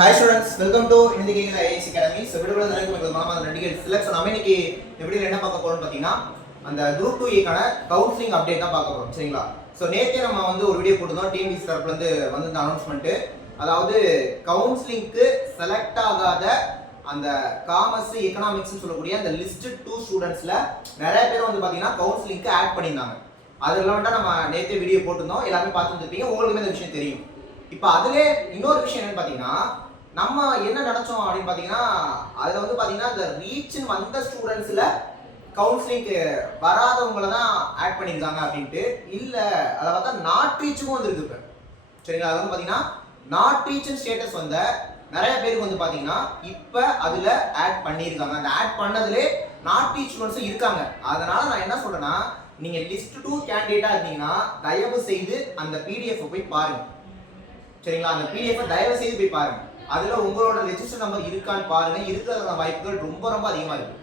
Hi students, welcome to Indian IAS Academy. So வீடியோல நிறைய உங்களுக்கு மாமா நடிகர் செலக்ஷன் நம்ம இன்னைக்கு இந்த வீடியோல என்ன பார்க்க போறோம்னு பாத்தீங்கன்னா அந்த குரூப் 2 க்கான கவுன்சிலிங் அப்டேட் தான் பார்க்க போறோம். சரிங்களா? சோ நேத்தே நம்ம ஒரு வீடியோ போட்டுருந்தோம் டிஎன்பிஎஸ்சி தரப்புல இருந்து வந்த அனௌன்ஸ்மென்ட். அதாவது கவுன்சிலிங்க்கு செலக்ட் ஆகாத அந்த காமர்ஸ் எகனாமிக்ஸ் சொல்லக்கூடிய அந்த லிஸ்டட் 2 ஸ்டூடண்ட்ஸ்ல நிறைய பேர் பாத்தீங்கன்னா கவுன்சிலிங்க்கு ஆட் பண்ணிருந்தாங்க. அதெல்லாம் நம்ம நேத்தே வீடியோ போட்டுருந்தோம். எல்லாரும் பார்த்துருப்பீங்க. உங்களுக்கு இந்த விஷயம் தெரியும். இப்போ அதுல இன்னொரு விஷயம் என்னன்னு பாத்தீங்கன்னா நம்ம என்ன நினைச்சோம் அப்படின்னு பாத்தீங்கன்னா அதுல பாத்தீங்கன்னா இந்த ரீச்னு வந்த ஸ்டூடெண்ட்ஸ்ல கவுன்சிலிங்க்கு வராதவங்கள தான் ஆட் பண்ணிருக்காங்க அப்படின்ட்டு இல்ல அத பார்த்தா நாட் ரீச்சுக்கும் வந்திருக்கு இப்ப. சரிங்களா? அது பாத்தீங்கன்னா நாட் ரீச் ஸ்டேட்டஸ் வந்த நிறைய பேருக்கு பாத்தீங்கன்னா இப்ப அதுல ஆட் பண்ணிருக்காங்க. அந்த ஆட் பண்ணதுல நாட் ரீச் ஸ்டூடெண்ட்ஸ் இருக்காங்க. அதனால நான் என்ன சொல்றேன்னா நீங்க லிஸ்ட் 2 கேண்டிடேட்டா இருக்கீங்கன்னா தயவு செய்து அந்த PDF போய் பாருங்க. சரிங்களா? அந்த PDF தயவு செய்து போய் பாருங்க. அதுல உங்களோட ரெஜிஸ்டர் நம்பர் இருக்கான்னு பாருங்க. இருக்கிறதுக்கான வாய்ப்புகள் ரொம்ப ரொம்ப அதிகமா இருக்கு.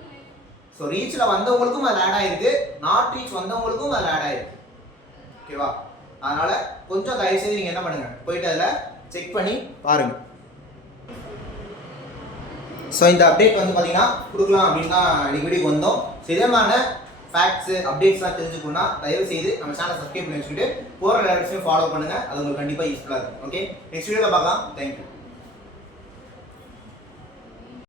சோ ரீச்ல வந்தவங்களுக்கும் அது ஆட் ஆயிருக்கு, நாட் ரீச் வந்தவங்களுக்கும் அது ஆட் ஆயிருக்கு. ஓகேவா? அதனால கொஞ்சம் தயவு செய்து நீங்க என்ன பண்ணுங்க, போயிட்டு அதுல செக் பண்ணி பாருங்க. சோ இந்த அப்டேட் பாத்தீங்கன்னா கொடுக்கலாம் அப்படின்னு தான் இன்னைக்கு வீடியோக்கு வந்தோம். இதமான ஃபேக்ட்ஸ் அப்டேட்ஸ்லாம் தெரிஞ்சுக்கணும்னா தயவு செய்து நம்ம சேனலை சப்ஸ்கிரைப் பண்ணி வச்சுக்கிட்டு போகிற டைரக்ஷன் ஃபாலோ பண்ணுங்க. அது உங்களுக்கு கண்டிப்பாக யூஸ்ஃபுல்லாக இருக்கும். ஓகே, நெக்ஸ்ட் வீடியோவில் பார்க்கலாம். தேங்க்யூ.